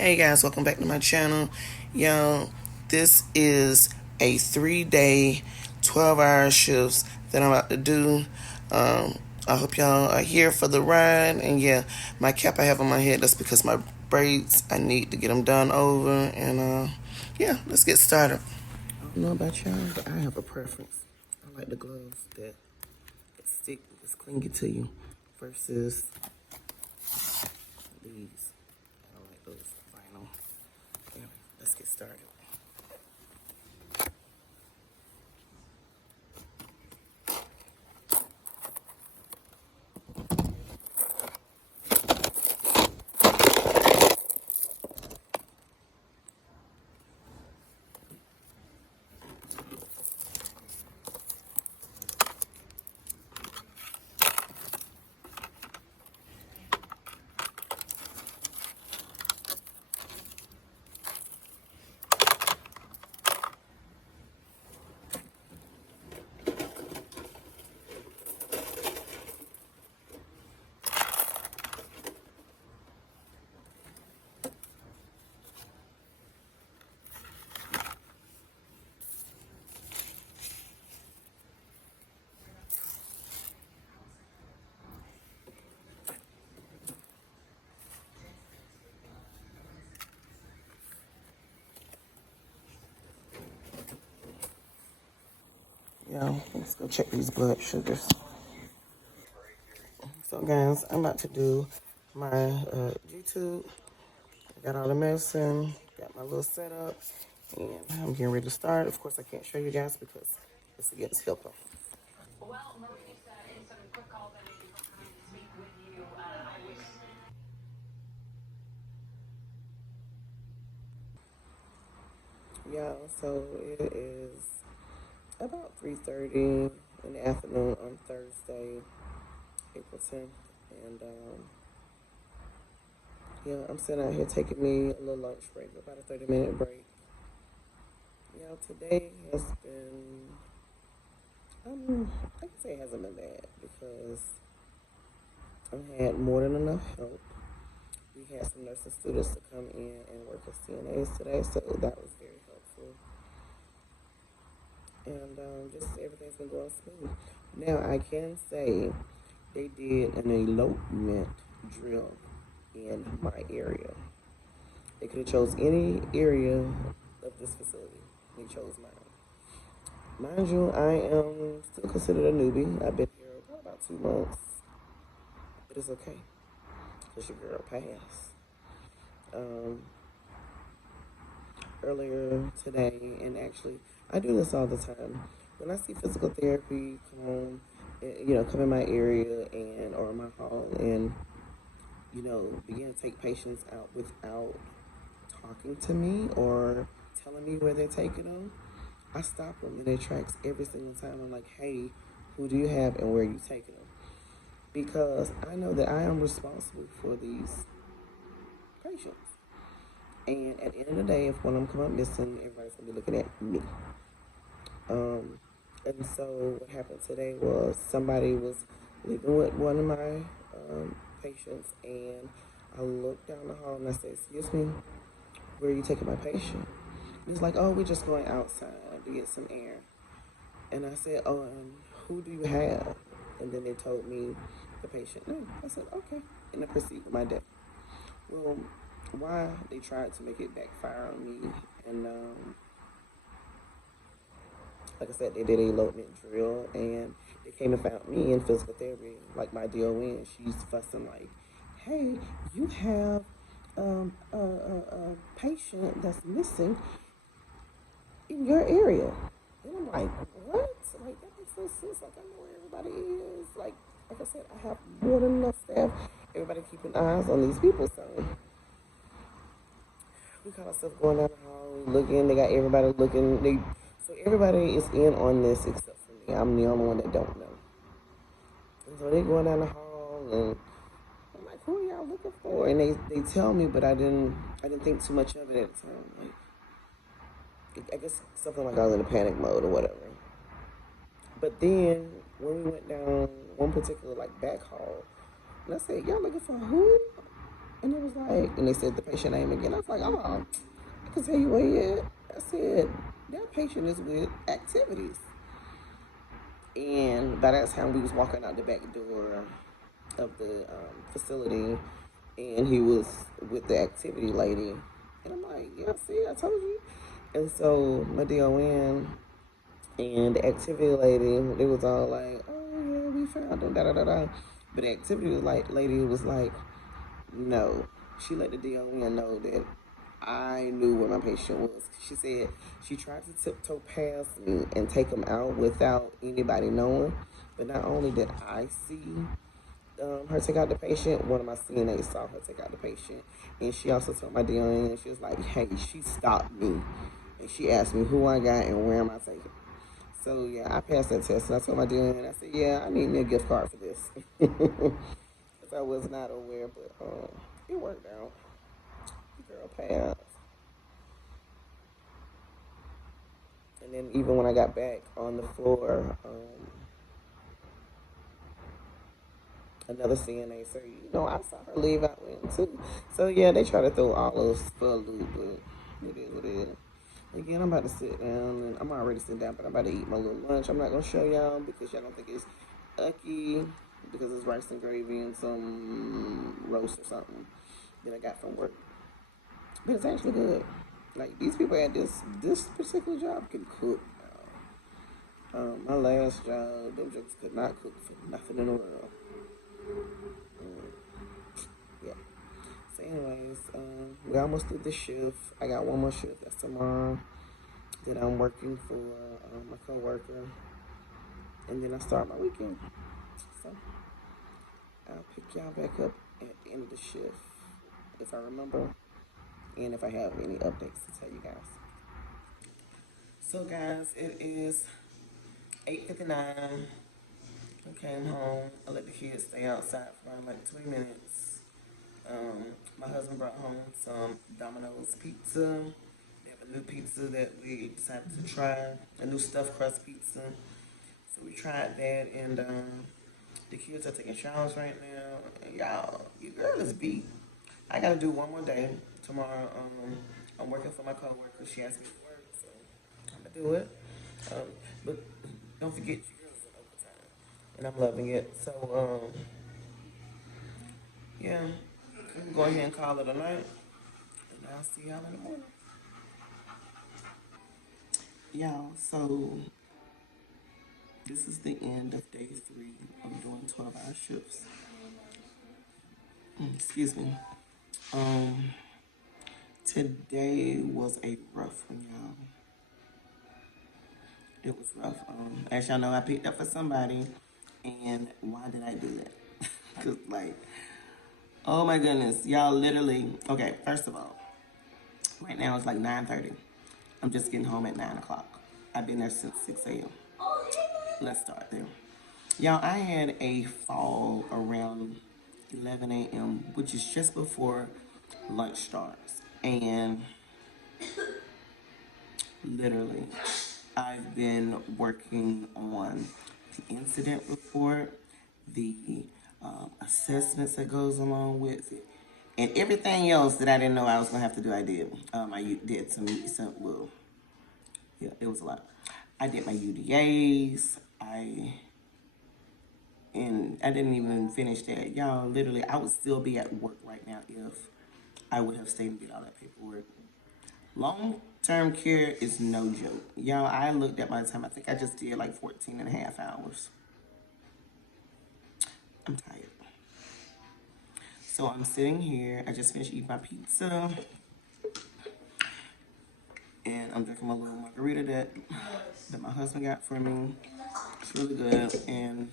Hey guys, welcome back to my channel. Y'all, this is a 3-day, 12-hour shifts that I'm about to do. I hope y'all are here for the ride. And yeah, my cap I have on my head, that's because my braids, I need to get them done over. And yeah, let's get started. I don't know about y'all, but I have a preference. I like the gloves that stick, that's clingy to you versus these. I don't like those vinyl. Anyway, let's get started. Yeah, let's go check these blood sugars. So guys, I'm about to do my G-tube. I got all the medicine, got my little setup, and I'm getting ready to start. Of course, I can't show you guys because it's against HIPAA. Yeah, so it is about 3:30 in the afternoon on Thursday, April 10th, and yeah, I'm sitting out here taking me a little lunch break, about a 30-minute break. Yeah, today has been, I can say it hasn't been bad because I've had more than enough help. We had some nursing students to come in and work as CNAs today, so that was very helpful. And just everything's been going smooth. Now, I can say they did an elopement drill in my area. They could have chose any area of this facility. They chose mine. Mind you, I am still considered a newbie. I've been here for about 2 months, but it's okay because your girl passed. Earlier today, and actually, I do this all the time. When I see physical therapy come in my area and or my hall, and begin to take patients out without talking to me or telling me where they're taking them, I stop them in their tracks every single time. I'm like, hey, who do you have and where are you taking them? Because I know that I am responsible for these patients. And at the end of the day, if one of them come up missing, everybody's going to be looking at me. And so what happened today was somebody was living with one of my patients, and I looked down the hall and I said, excuse me, where are you taking my patient? He's like, oh, we're just going outside to get some air. And I said, oh, and who do you have? And then they told me the patient name. I said, okay. And I proceeded with my day. Well, why they tried to make it backfire on me. And like I said, they did a elopement drill, and they came and found me in physical therapy, like my DON. She's fussing like, hey, you have a patient that's missing in your area. And I'm like, what? Like, that makes no sense. Like, I know where everybody is. Like I said, I have more than enough staff. Everybody keeping eyes on these people. So we caught ourselves going down the hall, looking. They got everybody looking. So everybody is in on this except for me. I'm the only one that don't know. And so they going down the hall, and I'm like, who are y'all looking for? And they tell me, but I didn't think too much of it at the time. Like, I guess something like I was in a panic mode or whatever. But then when we went down one particular like back hall, and I said, y'all looking for who? And it was like, and they said the patient name again. I was like, oh, I can tell you where he at. I said, that patient is with activities. And by that time, we was walking out the back door of the facility, and he was with the activity lady. And I'm like, yeah, see, I told you. And so my DON and the activity lady, they was all like, oh yeah, we found him, da da da da. But the activity lady was like, no. She let the DON know that I knew where my patient was. She said she tried to tiptoe past me and take him out without anybody knowing. But not only did I see her take out the patient, one of my CNAs saw her take out the patient. And she also told my DON, she was like, hey, she stopped me. And she asked me who I got and where am I taking. So yeah, I passed that test. And I told my DON, I said, yeah, I need me a gift card for this. Because I was not aware, but it worked out. The girl passed. And then even when I got back on the floor, another CNA said, you know, I saw her leave out with too. So yeah, they try to throw all those for a loop, but it is what it is. Again, I'm about to sit down, and I'm already sitting down, but I'm about to eat my little lunch. I'm not gonna show y'all because y'all don't think it's ucky because it's rice and gravy and some roast or something that I got from work. But it's actually good. Like these people at this particular job can cook. My last job, them jokes could not cook for nothing in the world. Yeah. So, anyways, we almost did the shift. I got one more shift. That's tomorrow. That I'm working for my coworker, and then I start my weekend. So I'll pick y'all back up at the end of the shift if I remember, and if I have any updates to tell you guys. So, guys, it is 8:59. I came home. I let the kids stay outside for around like 20 minutes. My husband brought home some Domino's pizza. They have a new pizza that we decided to try, a new stuffed crust pizza. So we tried that, and the kids are taking showers right now. And y'all, you girl is beat. I gotta do one more day tomorrow. I'm working for my coworker. She asked me to work, so I'm gonna do it. Um, but don't forget, your girl's in overtime, and I'm loving it. So yeah, we can go ahead and call it a night, and I'll see y'all in the morning. Y'all, so this is the end of day 3 of doing 12-hour shifts. Excuse me. Um, Today was a rough one, y'all. It was rough. As y'all know, I picked up for somebody, and why did I do that? Cause like, oh my goodness, y'all literally. Okay, first of all, right now it's like 9:30. I'm just getting home at 9 o'clock. I've been there since 6 a.m. Let's start there. Y'all, I had a fall around 11 a.m., which is just before lunch starts, and literally, I've been working on the incident report, the assessments that goes along with it, and everything else that I didn't know I was gonna have to do. I did. I did some. Well, yeah, it was a lot. I did my UDAs. I didn't even finish that. Y'all, literally, I would still be at work right now if I would have stayed and did all that paperwork. Long-term care is no joke. Y'all, I looked at my time. I think I just did like 14 and a half hours. I'm tired. So I'm sitting here. I just finished eating my pizza. And I'm drinking my little margarita that my husband got for me. It's really good. And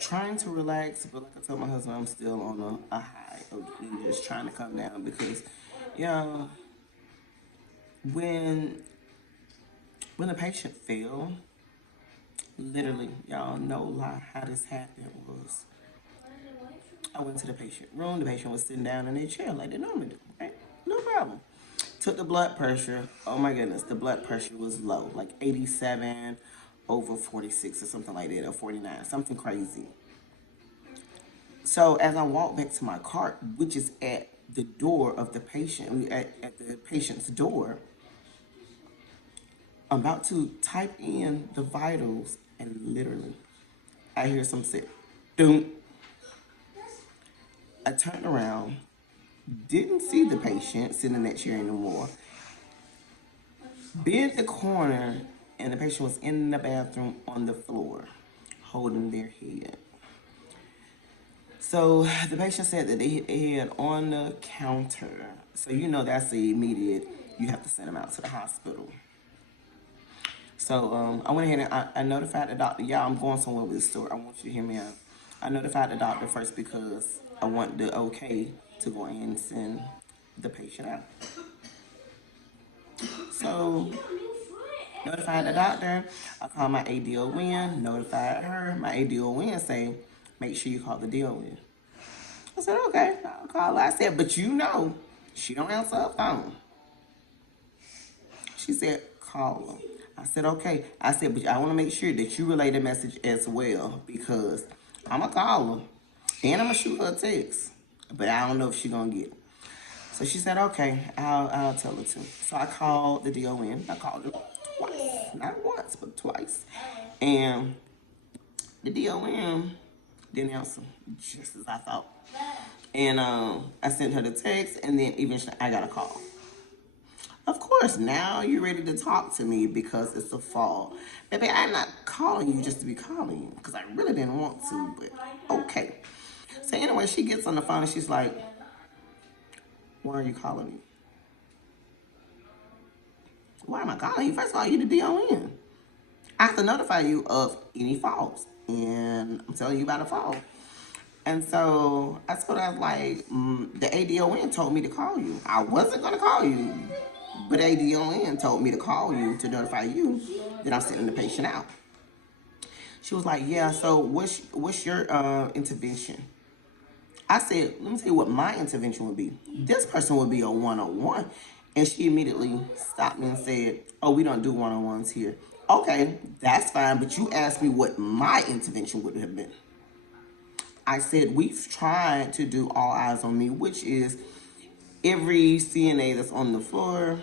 trying to relax. But like I told my husband, I'm still on a high of just trying to come down. Because, y'all, when a patient fell, literally, y'all, no lie, how this happened was I went to the patient room. The patient was sitting down in their chair like they normally do, right? No problem. Took the blood pressure. Oh my goodness, the blood pressure was low, like 87 over 46 or something like that, or 49, something crazy. So as I walk back to my cart, which is at the door of the patient, at the patient's door, I'm about to type in the vitals, and literally, I hear some say, "Doom." I turned around, didn't see the patient sitting in that chair anymore. Bent the corner, and the patient was in the bathroom on the floor, holding their head. So the patient said that they hit their head on the counter. So you know that's the immediate. You have to send them out to the hospital. So I went ahead and I notified the doctor. Y'all, I'm going somewhere with this story. I want you to hear me out. I notified the doctor first because I want the okay to go in and send the patient out. So notified the doctor. I called my ADON, notified her. My ADON say, make sure you call the DON. I said, okay, I'll call her. I said, but you know, she don't answer her phone. She said, call her. I said, okay. I said, but I want to make sure that you relay the message as well because I'm going to call her and I'm going to shoot her a text. But I don't know if she's going to get it. So she said, okay, I'll tell her to. So I called the DON. I called her twice. Not once, but twice. And the DON didn't answer, just as I thought. And I sent her the text, and then eventually I got a call. Of course, now you're ready to talk to me because it's a fall. Baby, I'm not calling you just to be calling you because I really didn't want to, but okay. So anyway, she gets on the phone and she's like, why are you calling me? Why am I calling you? First of all, you the DON. I have to notify you of any falls. And I'm telling you about a fall. And so I told her, I was like, the ADON told me to call you. I wasn't going to call you, but ADON told me to call you to notify you that I'm sending the patient out. She was like, yeah, so what's your intervention? I said, let me tell you what my intervention would be. This person would be a one-on-one. And she immediately stopped me and said, oh, we don't do one-on-ones here. Okay, that's fine, but you asked me what my intervention would have been. I said, we've tried to do all eyes on me, which is every CNA that's on the floor.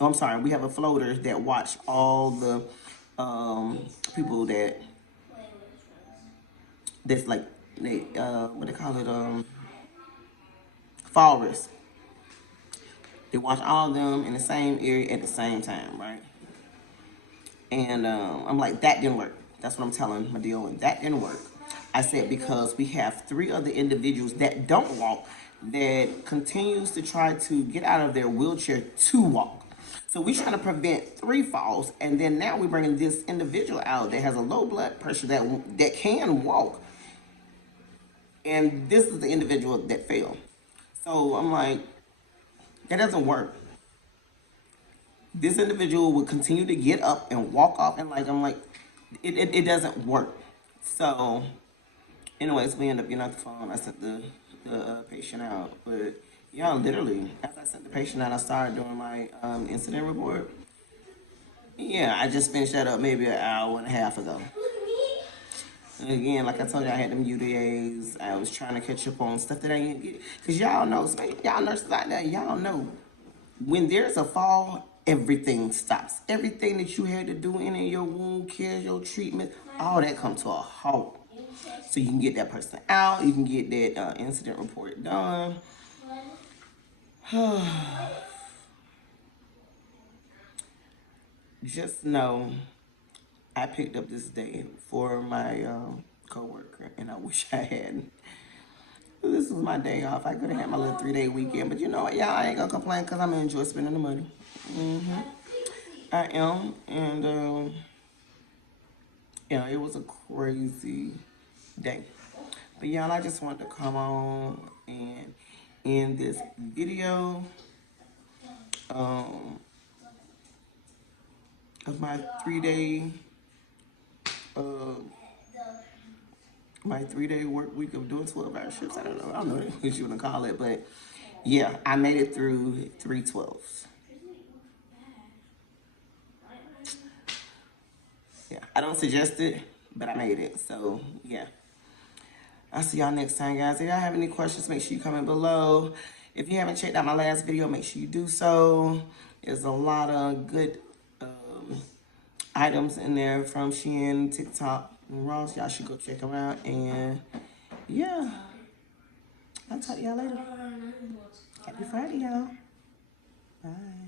Oh, I'm sorry, we have a floater that watch all the people that's like, what they call it, fall risk. They watch all of them in the same area at the same time, right? And I'm like, that didn't work. That's what I'm telling my DON. That didn't work. I said, because we have 3 other individuals that don't walk that continues to try to get out of their wheelchair to walk. So we're trying to prevent 3 falls, and then now we're bringing this individual out that has a low blood pressure that can walk, and this is the individual that failed. So I'm like, that doesn't work. This individual would continue to get up and walk off, and like I'm like, it doesn't work. So, anyways, we end up getting off the phone. I sent the patient out, but yeah, literally, after I sent the patient out, I started doing my incident report. Yeah, I just finished that up maybe an hour and a half ago. And again, like I told you, I had them UDAs. I was trying to catch up on stuff that I didn't get. Because y'all know, y'all nurses out there, y'all know, when there's a fall, everything stops. Everything that you had to do in your wound care, your treatment, all that comes to a halt. So you can get that person out. You can get that incident report done. Just know, I picked up this day for my coworker, and I wish I hadn't. This was my day off. I could have had my little 3-day weekend, but you know what, y'all, I ain't gonna complain because I'm gonna enjoy spending the money. I am, and yeah, it was a crazy day. But y'all, I just wanted to come on and end this video of my 3-day my 3-day work week of doing 12-hour shifts. I don't know what you want to call it, but yeah, I made it through 3 12s. Yeah, I don't suggest it, but I made it. So yeah, I'll see y'all next time, guys. If y'all have any questions, make sure you comment below. If you haven't checked out my last video, make sure you do so. There's a lot of good items in there from Shein, TikTok, and Ross. Y'all should go check them out. And yeah, I'll talk to y'all later. Happy Friday, y'all. Bye.